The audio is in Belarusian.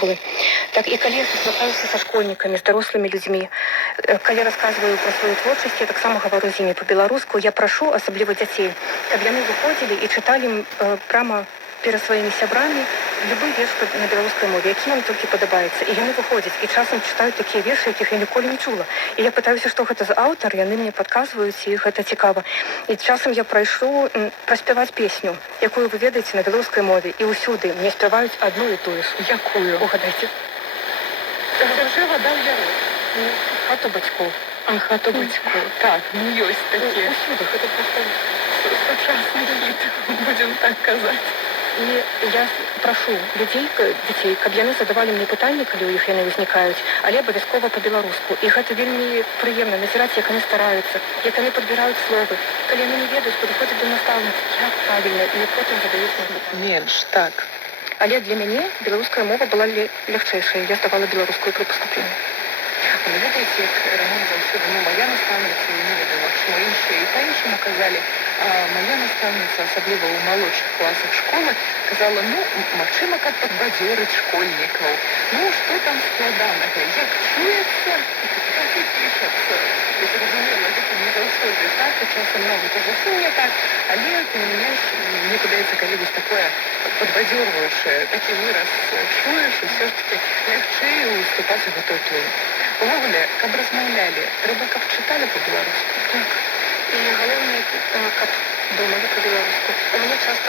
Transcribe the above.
Так і калі я сустракаюся са школьнікамі, з дарослымі людзьмі, калі расказваю пра сваю творчасць, я таксама гавару з імі па-беларуску, я прашу, асабліва дзяцей, каб яны выходзілі і чыталі прама перад сваімі сябрамі любы верш на беларускай мове, які вам толькі падабаецца. І яны выходзяць, і часам чытаюць такія вершы, якіх я ніколі не чула. І я пытаюся, што гэта за аўтар, яны мне падказваюць, і гэта цікава. І часам я прайшлю праспяваць песню, якую вы ведаеце на беларускай мове, і ўсюды мне спяваюць адну і тую ж. Якую? Угадайце. Цячэ вада ў яру. Хату бацькоў. А, хату бацькоў. Так, ну ёсць такі. Усюды, гэта проста Сучасны хіт, будзем так казаць. І я прашу людзей, дзяцей, каб яны задавалі мне пытанні, калі ў іх яны ўзнікаюць, але абавязкова па-беларуску. І гэта вельмі прыемна назіраць, як яны стараюцца, як яны падбіраюць словы. Калі яны не ведаюць, падыходзяць да настаўніцы, як правільна, і потым задаюць мне пытанні. Менш, так. Але для мяне беларуская мова была лягчэйшая. Я здавала беларускую пры паступленні. Ви ведаеце, як раней заўсёды, мая настаўніца, я не ведаю, магчыма, іншыя і па-іншаму казалі, моя настаўніца, асабліва ў малодшых класах школы, казала, магчыма, каб падбадзёрыць школьнікаў. Што там складанага? Як чуецца, так і пішацца. Зразумела, гэта не заўсёды так, і часам могуць і зусім не так, але, тым не менш, мне падаецца, калі вось такое падбадзёрваючае, такі выраз чуеш, усё ж такі лягчэй уступаць у гэты тон. Увогуле, каб размаўлялі, трэба, каб чыталі па-беларуску. Так. І галоўнае, каб думалі па-беларуску. У мяне часта